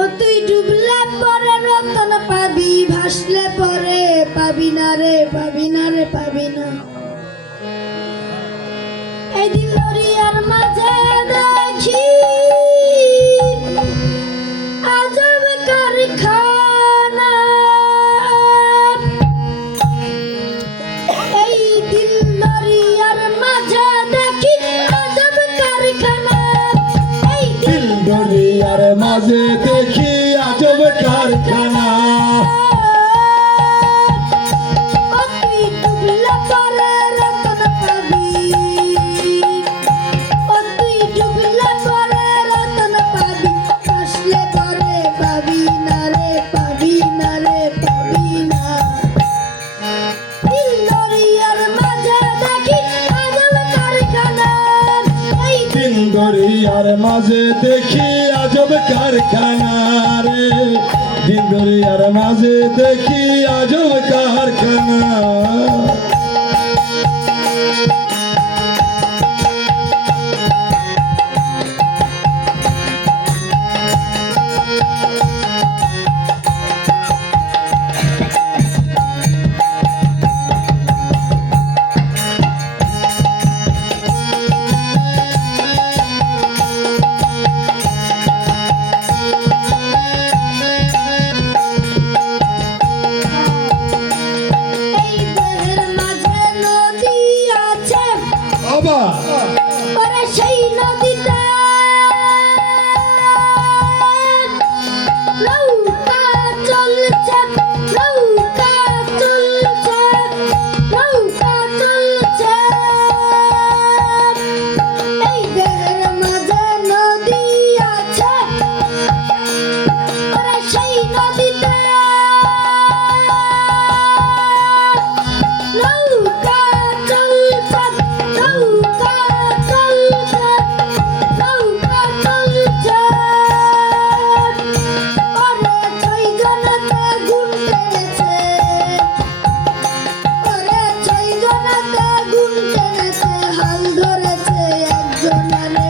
ও তুই ডুবলে পরে রতন পাবি, ভাসলে পরে পাবি না রে, পাবি না রে, পাবি না। এই দিলরিয়ার মাঝে দেখি আজব কারখানা, এই দিলরিয়ার মাঝে দেখি আজব কারখানা, এই দিলদরিয়ার মাঝে দেখি আজব কারখানা। ও তুই ডুবলে পরে রতন পাবি, ও তুই ডুবলে পরে রতন পাবি, ভাসলে পরে পাবি না রে, পাবি না রে, পাবি না। দিলদরিয়ার মাঝে দেখি আজব কারখানা, এই দিলদরিয়ার মাঝে দেখি আজব কারখানা রে, দিলদরিয়ার মাঝে দেখি আজব কারখানা। এই দেহের মাঝে নদী আছে, বাবা ওরে সেই নদীতে নৌকা চলছে, নৌকা চলছে, নৌকা চলছে। এই দেহের মাঝে নদী আছে, ওরে সেই নদীতে নৌকা চলছে, নৌকা চলছে, নৌকা চলছে। ওরে ছয়জনাতে গুণ টেনেছে, ওরে ছয়জনাতে গুণ টেনেছে, হাল ধরেছে একজনারে,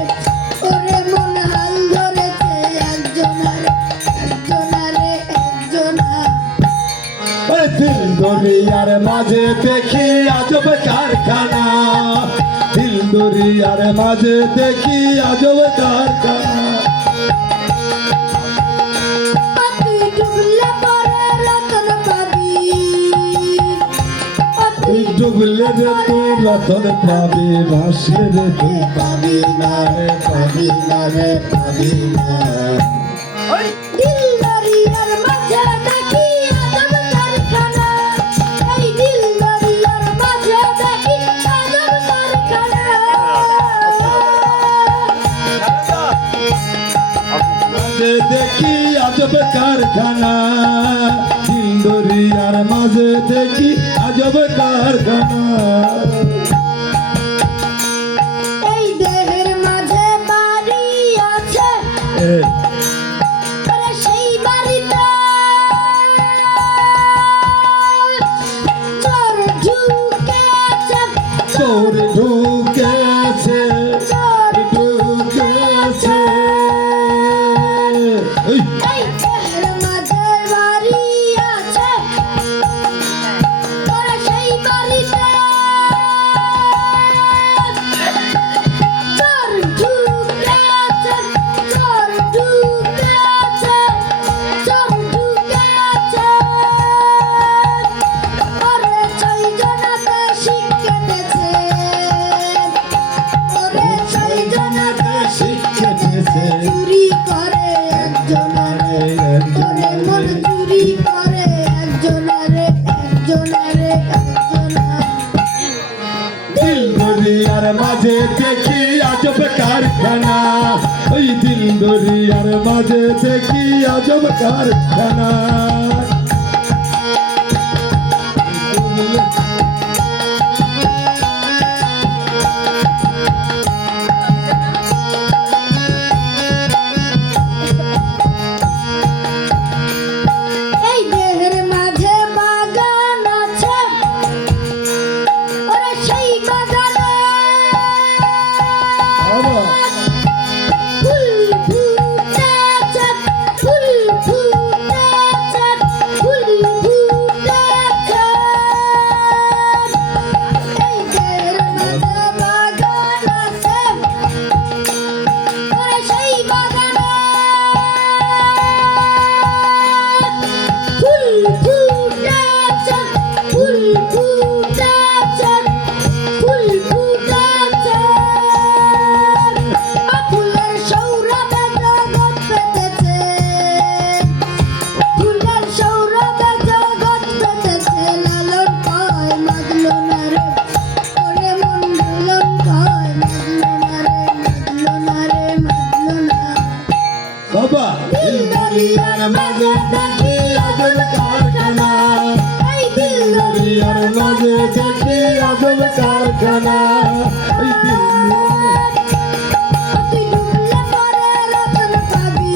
ওরে মন হাল ধরেছে একজনারে, একজনারে, একজনা। দিলদরিয়ার মাঝে দেখি আজব কারখানা, দিলদরিয়ার মাঝে দেখি আজব কারখানা। ও তুই ডুবলে পরে রতন পাবি, ও তুই ডুবলে রে তুই রতন পাবি, ভাসলে রে তুই পাবি না রে, পাবি না রে, পাবি না। দিলদরিয়ার মাঝে দেখি আজব কারখানা, এই দিলদরিয়ার মাঝে দেখি আজব কারখানা। মাঝে দেখি আজব কারখানা, দিলদরিয়ার মাঝে দেখি আজব কারখানা। এই দেহের মাঝে বাড়ি আছে, ওরে সেই বাড়িতে চোর ঢুকেছে, চোর ঢুকেছে, চোর ঢুকেছে। এই এই দেহের মাঝে বাড়ি আছে, ওরে সেই বাড়িতে চোর ঢুকেছে, চোর ঢুকেছে, চোর ঢুকেছে। ওরে ছয়জনাতে শিখ কেটেছে, ওরে ছয়জনাতে শিখ শিখেছে, চুরি করে একজনারে, একজনে মন চুরি করে একজনারে, একজনারে, একজনা। দিলদরিয়ার মাঝে দেখি আজব কারখানা, ওই দিলদরিয়ার মাঝে দেখি আজব কারখানা। এই দেহের মাঝে বাগান আছে, ওরে সেই বাগানে ফুল ফুটেছে, ফুল দিল দরিয়ার মাঝে দেখি আজব কারখানা, এই দিল দরিয়ার মাঝে দেখি আজব কারখানা। এই দিল তুই ডুবলে পরে রতন পাবি,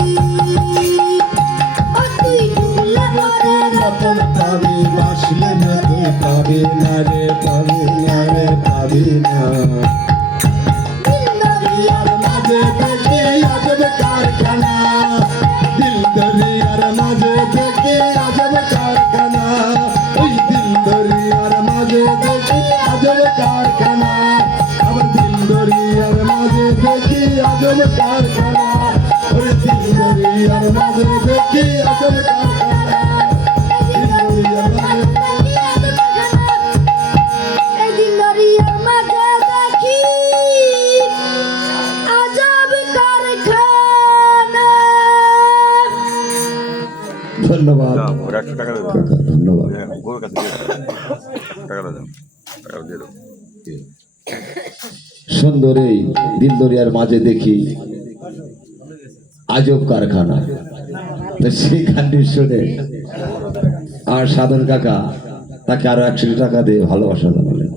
তুই ডুবলে পরে রতন পাবি, বাসলে না তুই পাবি না রে, পাবি না রে, পাবি না। দিল দরিয়ার মাঝে দেখি আজব কারখানা, দিল দরিয়ার মাঝে দেখি আজব কারখানা, ওই দিল দরিয়ার মাঝে দেখি আজব কারখানা, আবার দিল দরিয়ার মাঝে দেখি আজব কারখানা, ওরে দিল দরিয়ার মাঝে দেখি আজব কারখানা, দিল দরিয়ার মাঝে এই দিল দরিয়ার মাঝে দেখি আজব কারখানা। ধন্যবাদ দাও, ওরা 100 টাকা দাও। কাকা, ধন্যবাদ। হ্যাঁ, গরুর কাছে দিয়ে দাও। টাকাটা দাও, টাকা দিয়ে দাও। সুন্দর এই দিল দরিয়ার মাঝে দেখি আজব কারখানা, তো সেই গানটি শুনে আর সাধন কাকা তাকে আরো 100 টাকা দিয়ে ভালোবাসা জানালেন।